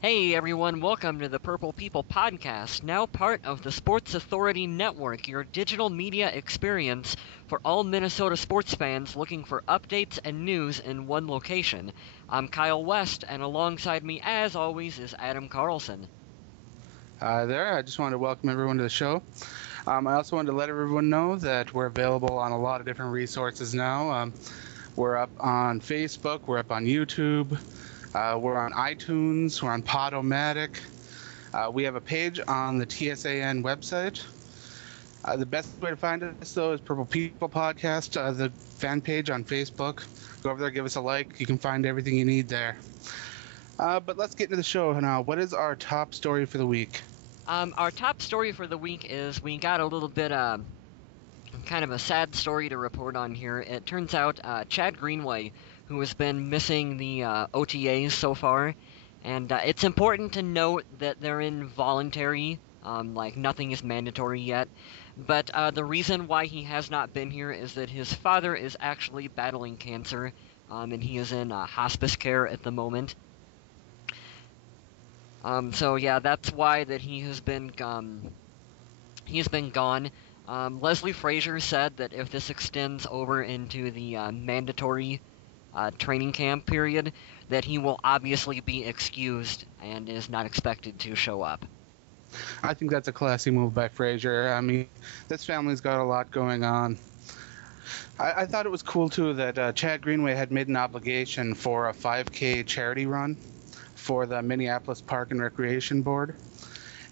Hey everyone, welcome to the Purple People Podcast, now part of the Sports Authority Network, your digital media experience for all Minnesota sports fans looking for updates and news in one location. I'm Kyle West, and alongside me, as always, is Adam Carlson. Hi there. I just wanted to welcome everyone to the show. I also wanted to let everyone know that we're available on a lot of different resources now. We're up on Facebook, we're up on YouTube, we're on iTunes, we're on Podomatic. We have a page on the TSAN website. The best way to find us, though, is Purple People Podcast, the fan page on Facebook. Go over there, give us a like. You can find everything you need there. But let's get into the show now. What is our top story for the week? Our top story for the week is we got a little bit, kind of a sad story to report on here. It turns out Chad Greenway, who has been missing the OTAs so far, and it's important to note that they're involuntary, like nothing is mandatory yet. But the reason why he has not been here is that his father is actually battling cancer, and he is in hospice care at the moment. So yeah, that's why that he has been gone. Leslie Frazier said that if this extends over into the mandatory training camp period, that he will obviously be excused and is not expected to show up. I think that's a classy move by Frazier. I mean, this family's got a lot going on. I thought it was cool, too, that Chad Greenway had made an obligation for a 5K charity run for the Minneapolis Park and Recreation Board.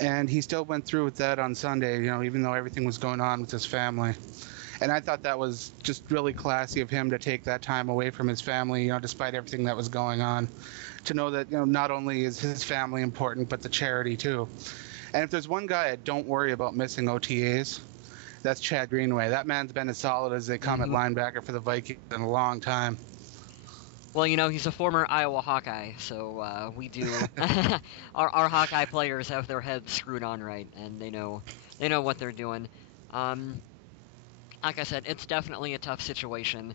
And he still went through with that on Sunday, even though everything was going on with his family. And I thought that was just really classy of him to take that time away from his family, despite everything that was going on, to know that, not only is his family important, but the charity, too. And if there's one guy I don't worry about missing OTAs, that's Chad Greenway. That man's been as solid as they come at linebacker for the Vikings in a long time. Well, he's a former Iowa Hawkeye, so we do. Our Hawkeye players have their heads screwed on right, and they know what they're doing. Like I said, it's definitely a tough situation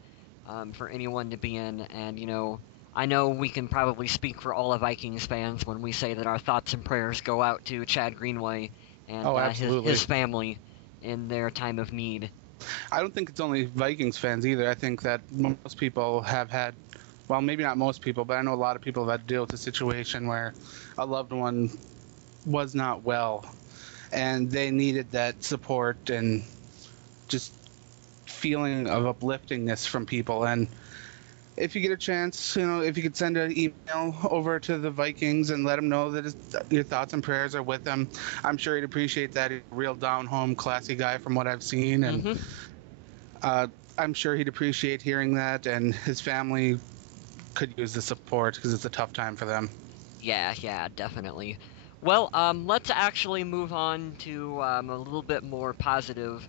for anyone to be in, and I know we can probably speak for all of Vikings fans when we say that our thoughts and prayers go out to Chad Greenway and his family in their time of need. I don't think it's only Vikings fans either. I think that most people have had, well, maybe not most people, but I know a lot of people have had to deal with a situation where a loved one was not well, and they needed that support and just feeling of upliftingness from people. And if you get a chance, if you could send an email over to the Vikings and let them know that your thoughts and prayers are with them, I'm sure he'd appreciate that. He's a real down-home, classy guy from what I've seen, and I'm sure he'd appreciate hearing that, and his family could use the support because it's a tough time for them. Yeah, definitely. Well, let's actually move on to a little bit more positive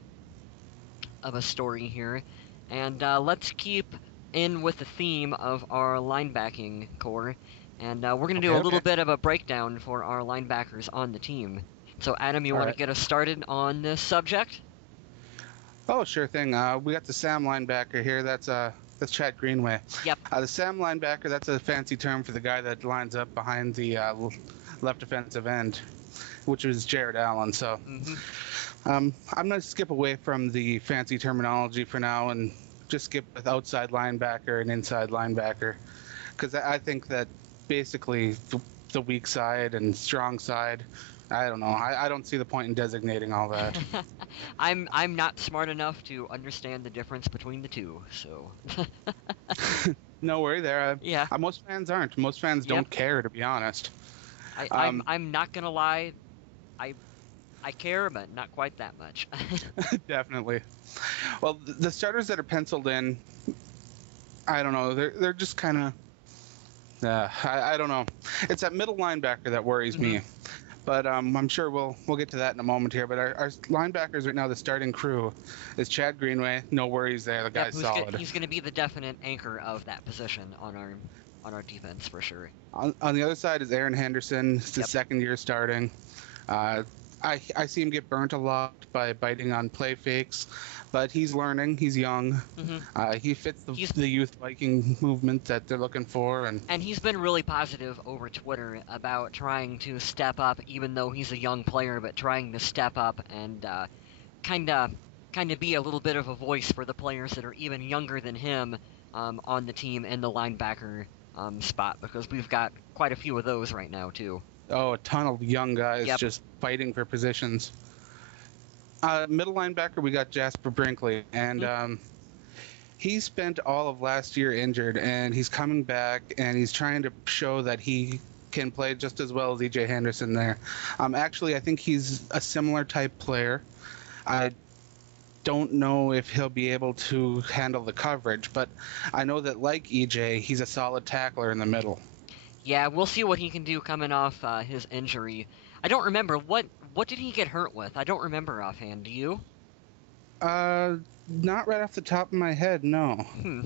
of a story here, and let's keep in with the theme of our linebacking core, and we're going to do a little bit of a breakdown for our linebackers on the team. So, Adam, you want to get us started on this subject? Oh, sure thing. We got the Sam linebacker here. That's Chad Greenway. Yep. The Sam linebacker, that's a fancy term for the guy that lines up behind the left defensive end, which is Jared Allen. So I'm going to skip away from the fancy terminology for now and just skip with outside linebacker and inside linebacker, because I think that basically the weak side and strong side, I don't know. I don't see the point in designating all that. I'm not smart enough to understand the difference between the two, so. No worry there. Yeah. Most fans aren't. Most fans don't care, to be honest. I'm not gonna lie. I care, but not quite that much. Definitely. Well, the starters that are penciled in, I don't know. They're just kind of. I don't know. It's that middle linebacker that worries me. But I'm sure we'll get to that in a moment here. But our linebackers right now, the starting crew, is Chad Greenway. No worries there. The guy's solid. He's going to be the definite anchor of that position on our defense for sure. On the other side is Erin Henderson. It's his second year starting. I see him get burnt a lot by biting on play fakes, but he's learning. He's young. Hmm. He fits He's the youth Viking movement that they're looking for, and and he's been really positive over Twitter about trying to step up, even though he's a young player, but trying to step up and kind of kind of be a little bit of a voice for the players that are even younger than him on the team in the linebacker spot, because we've got quite a few of those right now too. oh, a ton of young guys Yep. just fighting for positions. Middle linebacker, we got Jasper Brinkley, and he spent all of last year injured, and he's coming back, and he's trying to show that he can play just as well as EJ Henderson there. Actually, I think he's a similar type player. I don't know if he'll be able to handle the coverage, but I know that like EJ, he's a solid tackler in the middle. Yeah, we'll see what he can do coming off his injury. I don't remember what did he get hurt with. I don't remember offhand. Do you? Not right off the top of my head, no.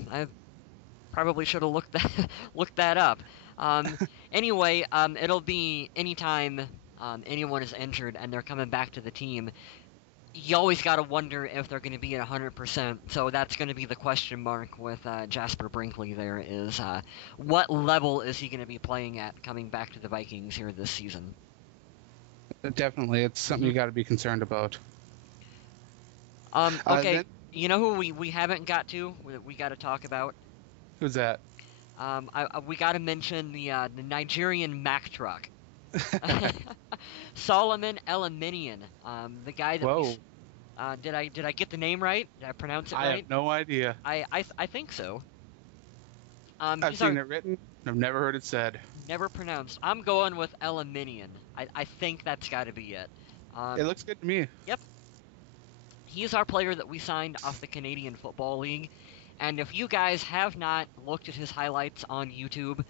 I probably should have looked that up. Anyway, it'll be anytime anyone is injured and they're coming back to the team. You always got to wonder if they're going to be at 100%. So that's going to be the question mark with Jasper Brinkley. There is what level is he going to be playing at coming back to the Vikings here this season? Definitely, it's something you got to be concerned about. Okay, then- you know who we haven't got to that we got to talk about? Who's that? We got to mention the Nigerian Mack truck. Solomon Elimimian, the guy that Whoa. did I get the name right? Did I pronounce it I right? have no idea. I think so. I've He's seen it written. I've never heard it said. never pronounced. I'm going with Elimimian. I think that's got to be it. It looks good to me. Yep. He's our player that we signed off the Canadian Football League. And if you guys have not looked at his highlights on YouTube,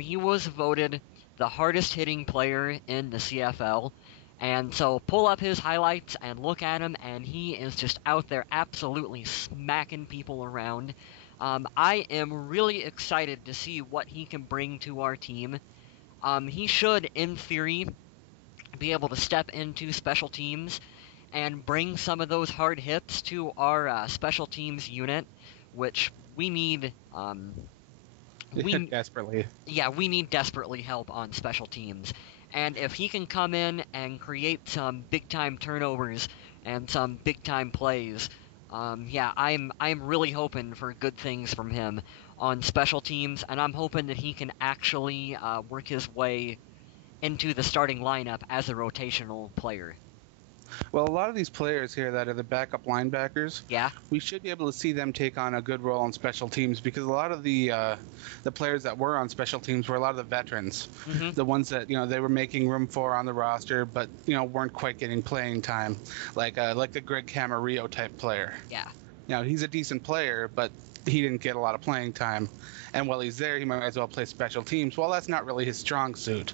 he was voted the hardest hitting player in the CFL. And so pull up his highlights and look at him, and he is just out there absolutely smacking people around. I am really excited to see what he can bring to our team. He should, in theory, be able to step into special teams and bring some of those hard hits to our special teams unit, which we need. Desperately. Yeah, we need desperately help on special teams. And if he can come in and create some big time turnovers and some big time plays, yeah, I'm really hoping for good things from him on special teams, and I'm hoping that he can actually work his way into the starting lineup as a rotational player. Well, a lot of these players here that are the backup linebackers, Yeah. we should be able to see them take on a good role on special teams, because a lot of the players that were on special teams were a lot of the veterans, the ones that they were making room for on the roster, but weren't quite getting playing time, like the Greg Camarillo type player. Yeah. He's a decent player, but he didn't get a lot of playing time, and while he's there, he might as well play special teams. Well, that's not really his strong suit.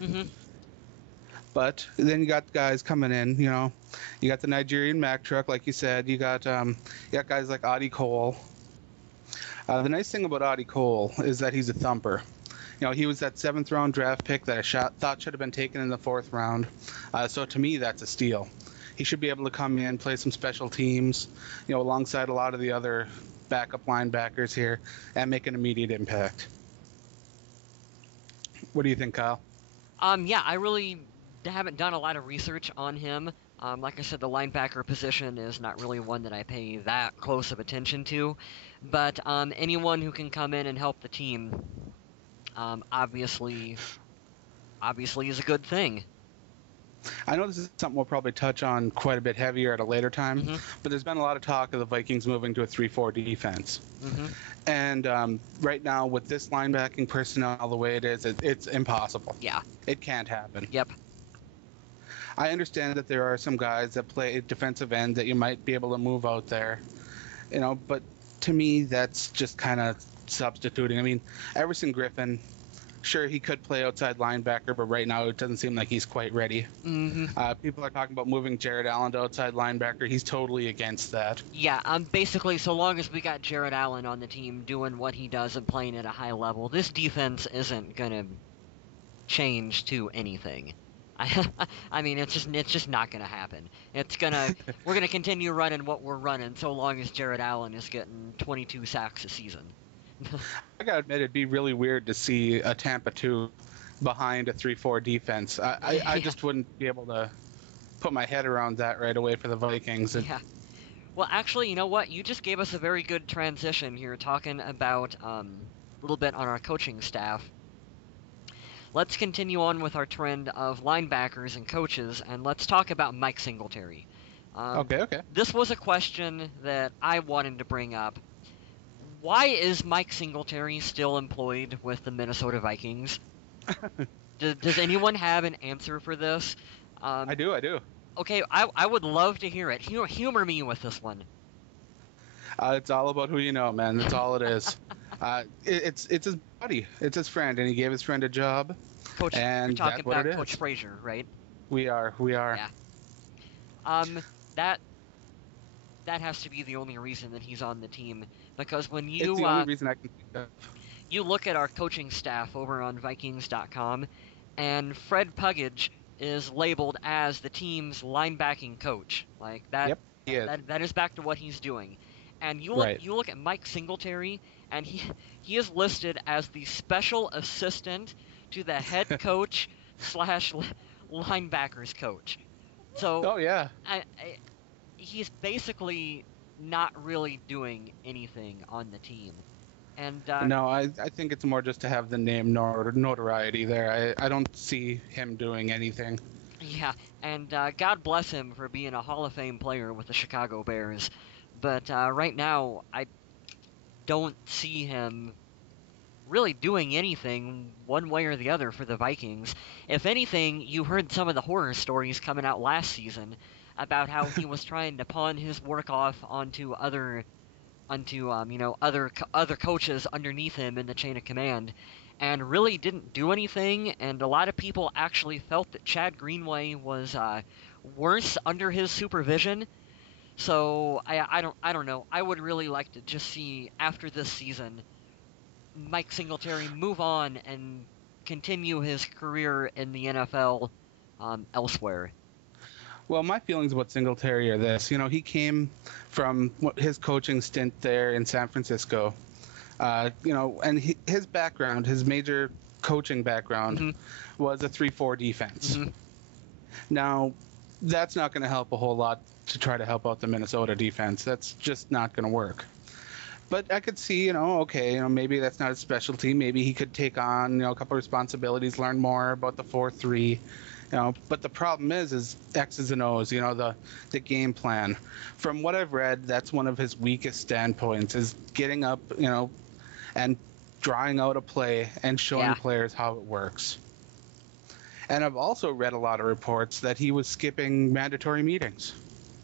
But then you got guys coming in, you got the Nigerian Mack truck, like you said. You got guys like Audie Cole. The nice thing about Audie Cole is that he's a thumper. He was that 7th round draft pick that I thought should have been taken in the 4th round. So to me, that's a steal. He should be able to come in, play some special teams, alongside a lot of the other backup linebackers here, and make an immediate impact. What do you think, Kyle? Yeah, I really haven't done a lot of research on him. Like I said, the linebacker position is not really one that I pay that close of attention to. But anyone who can come in and help the team, obviously is a good thing. I know this is something we'll probably touch on quite a bit heavier at a later time, but there's been a lot of talk of the Vikings moving to a 3-4 defense. And right now, with this linebacking personnel the way it is, it's impossible. Yeah. It can't happen. Yep. I understand that there are some guys that play defensive end that you might be able to move out there, but to me, that's just kind of substituting. I mean, Everson Griffin, sure, he could play outside linebacker, but right now it doesn't seem like he's quite ready. People are talking about moving Jared Allen to outside linebacker. He's totally against that. Yeah, basically, so long as we got Jared Allen on the team doing what he does and playing at a high level, this defense isn't going to change to anything. I mean, it's just not gonna happen. We're gonna continue running what we're running so long as Jared Allen is getting 22 sacks a season. I gotta admit, it'd be really weird to see a Tampa 2 behind a 3-4 defense. I Yeah, just wouldn't be able to put my head around that right away for the Vikings. yeah. Well, actually, you know what? You just gave us a very good transition here, talking about a little bit on our coaching staff. Let's continue on with our trend of linebackers and coaches, and let's talk about Mike Singletary. Um, Okay. this was a question that I wanted to bring up. Why is Mike Singletary still employed with the Minnesota Vikings? Does anyone have an answer for this? I Um, do. okay, I would love to hear it. Humor me with this one. It's all about who you know, man. That's all it is. It's his buddy. It's his friend, and he gave his friend a job, Coach, you're and talking that's what about it Coach is. Frazier, right? We are. Yeah. Um, that that has to be the only reason that he's on the team, because when It's the only reason I can think of. you look at our coaching staff over on Vikings.com, and Fred Puggage is labeled as the team's linebacking coach. Like that, Yep, he is. that is back to what he's doing. And Right. you look at Mike Singletary, and he is listed as the special assistant to the head coach slash linebackers coach. So Oh yeah. he's basically not really doing anything on the team. And No, I think it's more just to have the name notoriety there. I don't see him doing anything. yeah, and God bless him for being a Hall of Fame player with the Chicago Bears. But right now, I don't see him really doing anything one way or the other for the Vikings. If anything, you heard some of the horror stories coming out last season about how he was trying to pawn his work off onto other coaches underneath him in the chain of command, and really didn't do anything. And a lot of people actually felt that Chad Greenway was worse under his supervision. So I don't know. I would really like to just see, after this season, Mike Singletary move on and continue his career in the NFL elsewhere. Well, my feelings about Singletary are this. He came from his coaching stint there in San Francisco. And his background, his major coaching background, Hmm. was a 3-4 defense. Hmm. Now, that's not going to help a whole lot to try to help out the Minnesota defense. That's just not going to work. But I could see, okay, maybe that's not his specialty. Maybe he could take on, a couple of responsibilities, learn more about the 4-3. But the problem is X's and O's, the game plan. From what I've read, that's one of his weakest standpoints, is getting up, and drawing out a play and showing Yeah. players how it works. And I've also read a lot of reports that he was skipping mandatory meetings.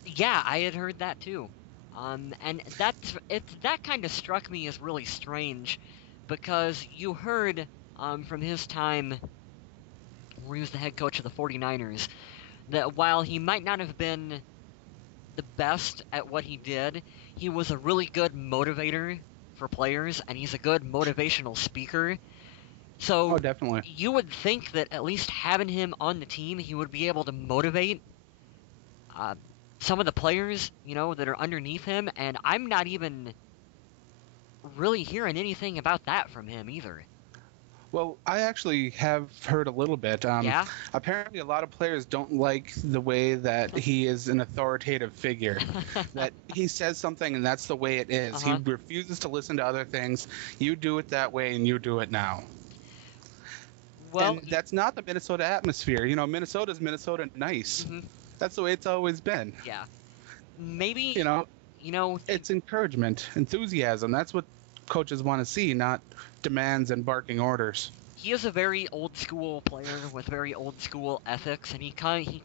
Yeah, I had heard that too. And that kind of struck me as really strange, because you heard from his time where he was the head coach of the 49ers, that while he might not have been the best at what he did, he was a really good motivator for players, and he's a good motivational speaker. So Oh, definitely. you would think that at least having him on the team, he would be able to motivate uh, some of the players, that are underneath him, and I'm not even really hearing anything about that from him either. Well, I actually have heard a little bit. Yeah? Apparently, a lot of players don't like the way that he is an authoritative figure. That he says something and that's the way it is. Uh-huh. He refuses to listen to other things. You do it that way and you do it now. Well, And that's not the Minnesota atmosphere. Minnesota's Minnesota nice. mhm, That's the way it's always been. yeah. Maybe, You know, he- it's encouragement, enthusiasm. That's what coaches want to see, not demands and barking orders. he is a very old school player with very old school ethics, and he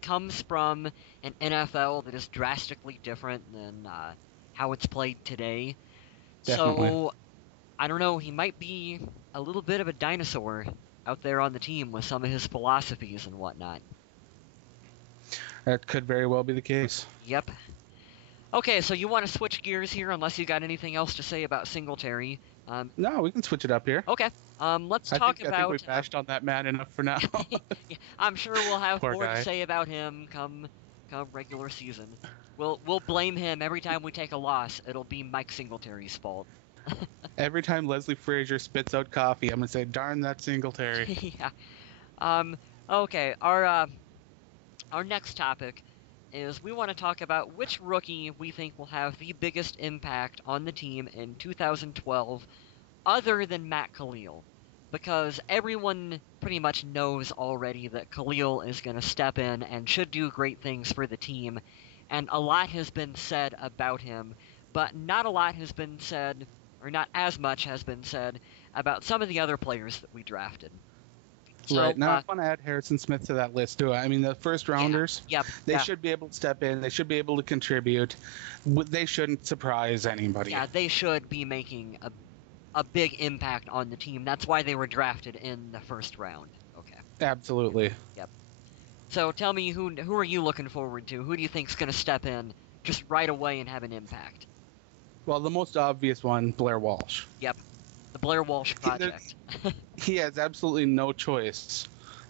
comes from an NFL that is drastically different than how it's played today. Definitely. So I don't know. He might be a little bit of a dinosaur out there on the team with some of his philosophies and whatnot. That could very well be the case. Yep. Okay, so you want to switch gears here, unless you got anything else to say about Singletary. No, we can switch it up here. Okay. Let's I talk think we about. bashed on that man enough for now. Yeah, I'm sure we'll have Poor more to guy. say about him come regular season. We'll blame him every time we take a loss. It'll be Mike Singletary's fault. Every time Leslie Frazier spits out coffee, I'm gonna say, "Darn that Singletary." Yeah. Um. Okay. Our next topic is we want to talk about which rookie we think will have the biggest impact on the team in 2012, other than Matt Kalil. Because everyone pretty much knows already that Kalil is going to step in and should do great things for the team, and a lot has been said about him, but not a lot has been said, or not as much has been said, about some of the other players that we drafted. Right. So, Now, I want to add Harrison Smith to that list, too. I mean, the first rounders, yep, they yeah, should be able to step in. They should be able to contribute. They shouldn't surprise anybody. yeah, they should be making a big impact on the team. That's why they were drafted in the first round. Okay. Absolutely. Yep. So tell me, who are you looking forward to? Who do you think's going to step in just right away and have an impact? Well, the most obvious one, Blair Walsh. Yep. The Blair Walsh Project. He has absolutely no choice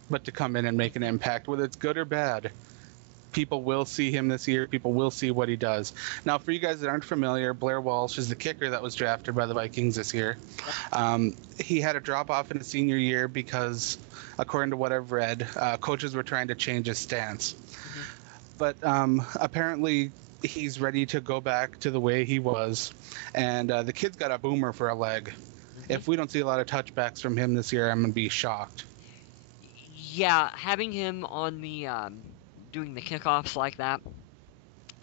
but to come in and make an impact, whether it's good or bad. People will see him this year. People will see what he does. Now, for you guys that aren't familiar, Blair Walsh is the kicker that was drafted by the Vikings this year. He had a drop-off in his senior year because, according to what I've read, coaches were trying to change his stance. But apparently he's ready to go back to the way he was. And the kid's got a boomer for a leg. If we don't see a lot of touchbacks from him this year, I'm going to be shocked. Yeah, having him on the doing the kickoffs like that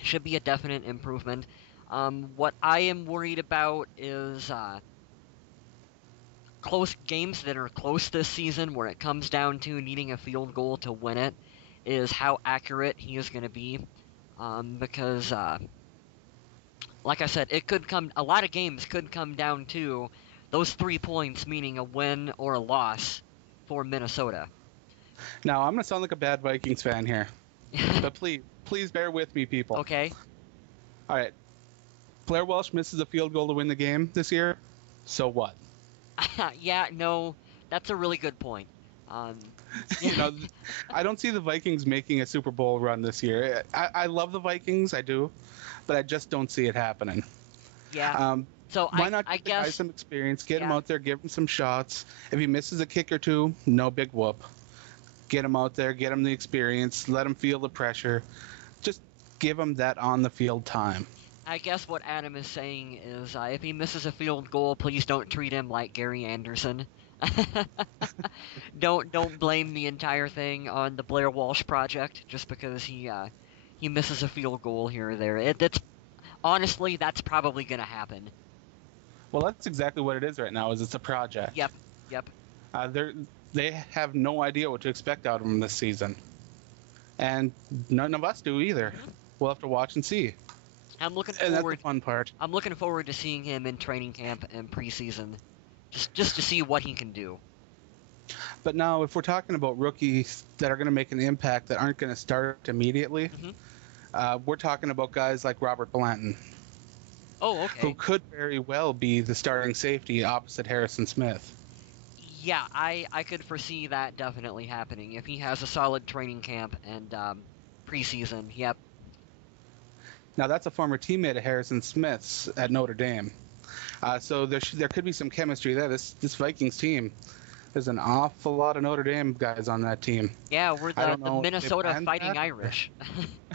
should be a definite improvement. What I am worried about is close games that are close this season, where it comes down to needing a field goal to win it, is how accurate he is going to be. Because, like I said, a lot of games could come down to those 3 points, meaning a win or a loss for Minnesota. Now, I'm going to sound like a bad Vikings fan here, but please bear with me, people. Okay. All right. Blair Walsh misses a field goal to win the game this year. So what? Yeah, no, that's a really good point. You know, I don't see the Vikings making a Super Bowl run this year. I love the Vikings, I do, but I just don't see it happening. Yeah. So why not I give the guy guess some experience, get him out there, give him some shots. If he misses a kick or two, no big whoop. Get him out there, get him the experience, let him feel the pressure. Just give him that on the field time. I guess what Adam is saying is, if he misses a field goal, please don't treat him like Gary Anderson. Don't blame the entire thing on the Blair Walsh Project just because he misses a field goal here or there. It's honestly, that's probably gonna happen. Well, that's exactly what it is right now. Is it's a project. Yep. They have no idea what to expect out of him this season, and none of us do either. We'll have to watch and see. I'm looking And forward. that's the fun part. I'm looking forward to seeing him in training camp and preseason, just to see what he can do. But now, if we're talking about rookies that are going to make an impact that aren't going to start immediately, we're talking about guys like Robert Blanton. Oh, okay. Who could very well be the starting safety opposite Harrison Smith. Yeah, I could foresee that definitely happening if he has a solid training camp and preseason. Yep. Now, that's a former teammate of Harrison Smith's at Notre Dame. So there could be some chemistry there. This Vikings team, there's an awful lot of Notre Dame guys on that team. Yeah, we're the Minnesota Fighting Irish.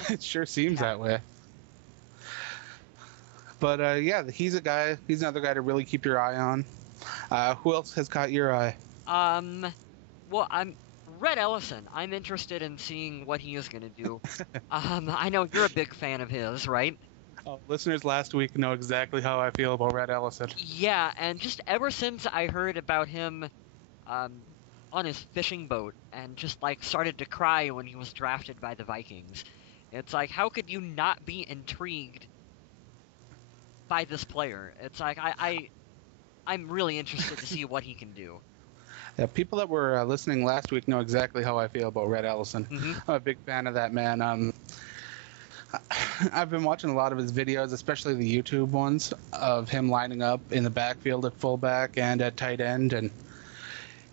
It sure seems that way. But yeah, he's another guy to really keep your eye on. Who else has caught your eye? Well, Red Ellison. I'm interested in seeing what he is going to do. I know you're a big fan of his, right? Oh, listeners last week know exactly how I feel about Red Ellison. Yeah, and just ever since I heard about him on his fishing boat and just like started to cry when he was drafted by the Vikings, it's like, how could you not be intrigued by this player? It's like I'm really interested to see what he can do. Yeah, people that were listening last week know exactly how I feel about Red Ellison. I'm a big fan of that man. I've been watching a lot of his videos, especially the YouTube ones, of him lining up in the backfield at fullback and at tight end, and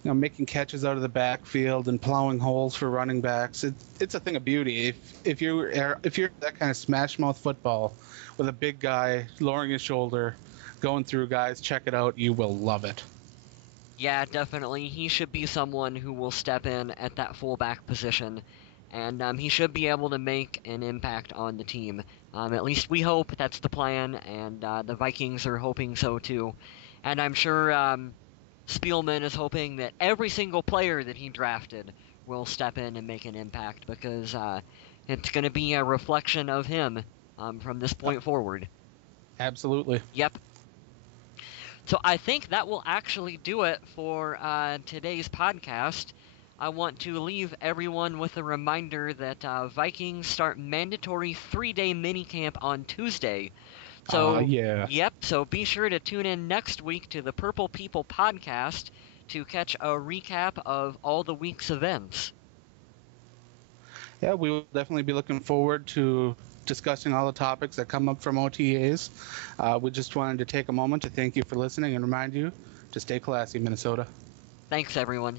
making catches out of the backfield and plowing holes for running backs. It's a thing of beauty. If you're that kind of smash mouth football with a big guy lowering his shoulder, going through guys, check it out. You will love it. Yeah, definitely. He should be someone who will step in at that fullback position, and he should be able to make an impact on the team. At least we hope that's the plan, and the Vikings are hoping so too. And I'm sure Spielman is hoping that every single player that he drafted will step in and make an impact, because it's going to be a reflection of him from this point forward. Absolutely. Yep. So I think that will actually do it for today's podcast. I want to leave everyone with a reminder that Vikings start mandatory 3-day minicamp on Tuesday. So, yeah. Yep, so be sure to tune in next week to the Purple People podcast to catch a recap of all the week's events. Yeah, we will definitely be looking forward to discussing all the topics that come up from OTAs. We just wanted to take a moment to thank you for listening and remind you to stay classy, Minnesota. Thanks, everyone.